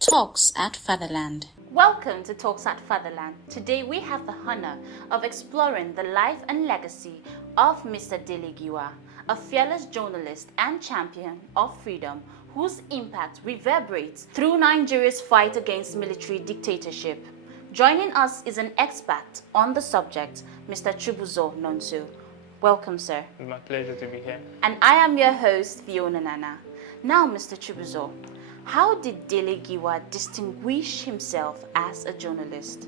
Talks at Fatherland. Welcome to Talks at Fatherland. Today we have the honor of exploring the life and legacy of Mr. Dele Giwa, a fearless journalist and champion of freedom whose impact reverberates through Nigeria's fight against military dictatorship. Joining us is an expert on the subject, Mr. Chibuzo Nonso. Welcome, sir. It's my pleasure to be here. And I am your host, FIONA NANNA. Now, Mr. Chibuzo, how did Dele Giwa distinguish himself as a journalist?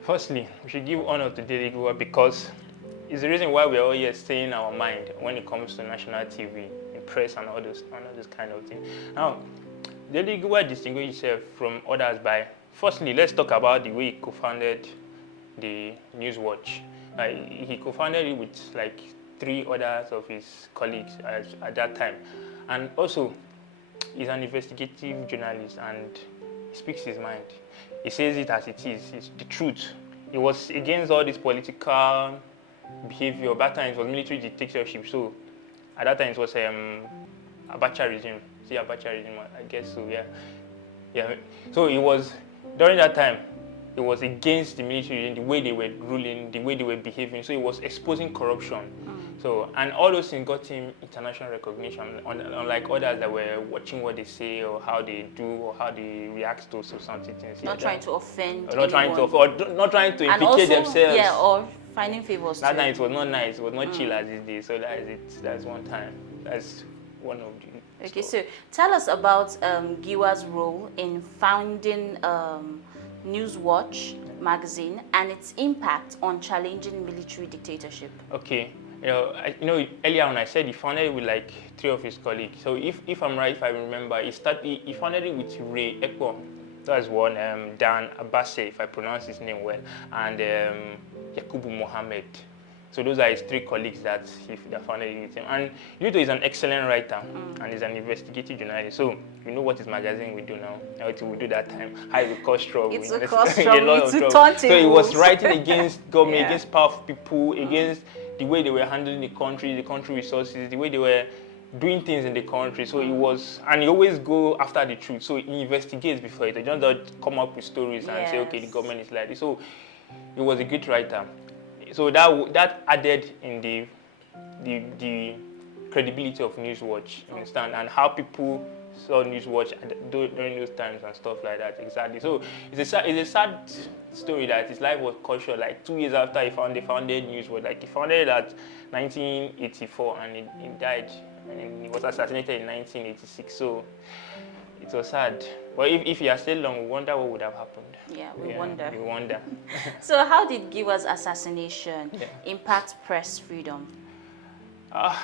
Firstly, we should give honor to Dele Giwa because it's the reason why we're all here staying our mind when it comes to national TV, in press and all those kind of things. Now, Dele Giwa distinguished himself from others by, firstly, let's talk about the way he co-founded the Newswatch. He co-founded it with like 3 others of his colleagues at that time. And also, he's an investigative journalist and he speaks his mind. He says it as it is. It's the truth. He was against all this political behavior. At that time, it was military dictatorship. So, at that time, it was Abacha regime. See, Abacha regime, I guess so, yeah. So, it was, during that time, it was against the military and the way they were ruling, the way they were behaving. So it was exposing corruption. So, and all those things got him international recognition, unlike others that were watching what they say or how they do or how they react to something. Not trying to offend not trying to implicate themselves. Yeah, or finding favors. That time it was not nice. It was not chill as it is. So that is it. That's one time. That's one of the. Okay, so tell us about Giwa's role in founding Newswatch magazine and its impact on challenging military dictatorship. Okay, earlier on I said he founded it with like 3 of his colleagues. So if I'm right, if I remember, he founded it with Ray Ekpo. That's one. Dan Abbase, if I pronounce his name well, and Yakubu Mohammed. So those are his 3 colleagues that founded it with him. And he's an excellent writer and he's an investigative journalist. So you know what his magazine will do now, what we do that time. How it will cause trouble. It's a cause trouble. It's a trouble. So he was writing against government, against powerful people, against the way they were handling the country resources, the way they were doing things in the country. So he always go after the truth. So he investigates before it. He doesn't come up with stories and say, okay, the government is like this. So he was a good writer. So that added in the credibility of Newswatch, you understand, and how people saw Newswatch during those times and stuff like that. Exactly. So it's a sad story that his life was cut short. Like 2 years after they founded Newswatch. Like he founded it at 1984 and he died, and he was assassinated in 1986. So it was sad. But if he had stayed long, we wonder what would have happened. Yeah, we wonder. We wonder. So how did Giwa's assassination impact press freedom? When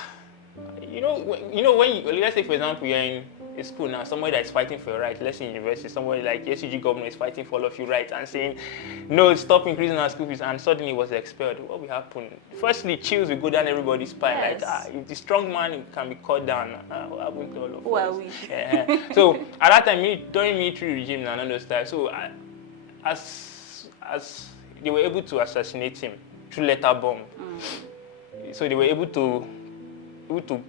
let's say, for example, you're in a school now, somebody that is fighting for your rights, let's say university, somebody like SUG governor is fighting for all of your rights and saying, no, stop increasing our school fees, and suddenly was expelled. What will happen? Firstly, chills will go down everybody's spine. Yes. Like, if the strong man can be cut down, what happened to all of us? Who are we? So at that time, during military regime and all those stuff, so as they were able to assassinate him through letter bomb, so they were able to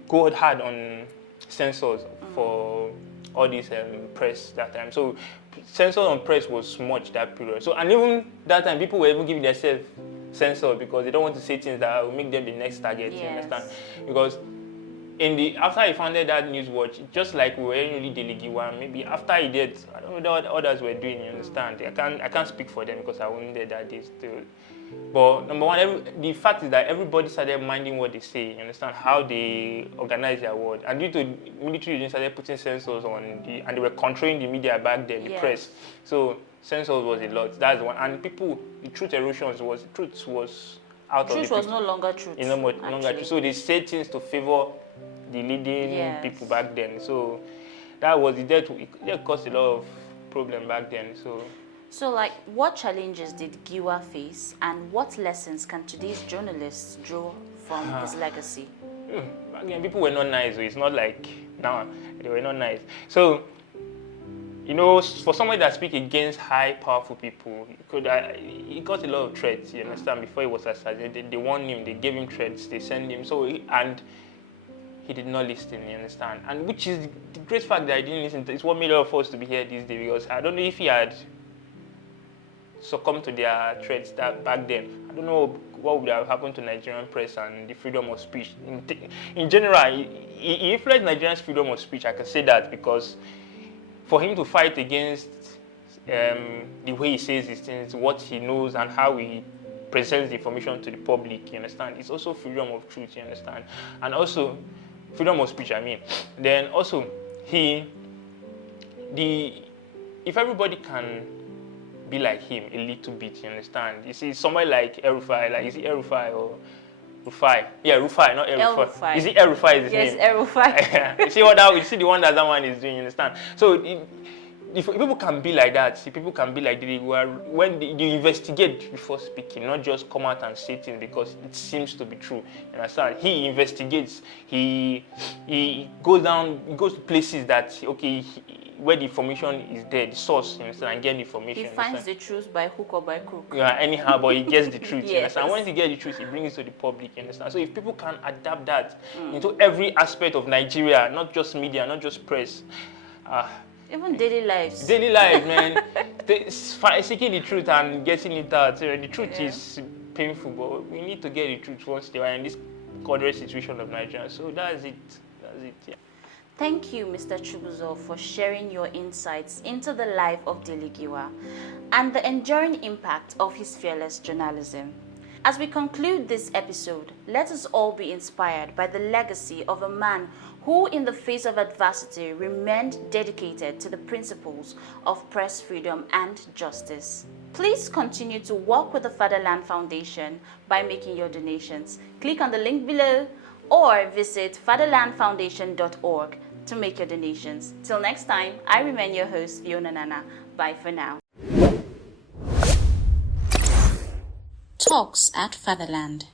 go hard on censors for all these press that time. So censor on press was much that period. So, and even that time, people were even giving themselves censor because they don't want to say things that will make them the next target. Yes. You understand? Because after he founded that Newswatch, just like we were really Dele Giwa, maybe after he did, I don't know what others were doing. You understand? I can't speak for them because I wasn't there that day still. But number one, the fact is that everybody started minding what they say, you understand, how they organize their word. And due to military regime started putting censors on and they were controlling the media back then, the press. So censors was a lot. That's one. And people, the truth erosions was out of the Truth was no longer truth. No longer truth. So they said things to favor the leading people back then. So that was it caused a lot of problem back then. So, like, what challenges did Giwa face, and what lessons can today's journalists draw from his legacy? Again, people were not nice. So it's not like now they were not nice. So, for somebody that speaks against high, powerful people, he got a lot of threats. You understand? Before he was assassinated, they warned him. They gave him threats. They sent him. So, and he did not listen, you understand? And which is the great fact that he didn't listen to, it's what made all of us to be here this day, because I don't know if he had succumbed to their threats that back then. I don't know what would have happened to Nigerian press and the freedom of speech. In general, he influenced Nigerians' freedom of speech, I can say that, because for him to fight against the way he says these things, what he knows and how he presents the information to the public, you understand? It's also freedom of truth, you understand? And also freedom of speech, I mean. Then also if everybody can be like him a little bit, you understand? You see, somebody like El-Rufai, like, is it El-Rufai or Rufai? Yeah, Rufai, not El-Rufai. Is it El-Rufai is his name? Yes, El-Rufai. You see what that one is doing, you understand? So if people can be like that, if people can be like Dele Giwa, when you investigate before speaking, not just come out and say things because it seems to be true. You understand? He investigates. He goes to places that where the information is there, the source, you understand, and get the information. He finds the truth by hook or by crook. Yeah, anyhow, but he gets the truth. Yes. You understand? Once he gets the truth, he brings it to the public. You understand? So if people can adapt that into every aspect of Nigeria, not just media, not just press. Even daily lives. Daily life, man. Seeking the truth and getting it out. The truth is painful, but we need to get the truth once they are in this current situation of Nigeria. So that's it. Yeah. Thank you, Mr. Chibuzo, for sharing your insights into the life of Dele Giwa and the enduring impact of his fearless journalism. As we conclude this episode, let us all be inspired by the legacy of a man who, in the face of adversity, remained dedicated to the principles of press freedom and justice. Please continue to work with the Fatherland Foundation by making your donations. Click on the link below or visit fatherlandfoundation.org to make your donations. Till next time, I remain your host, FIONA NANNA. Bye for now. Talks at Fatherland.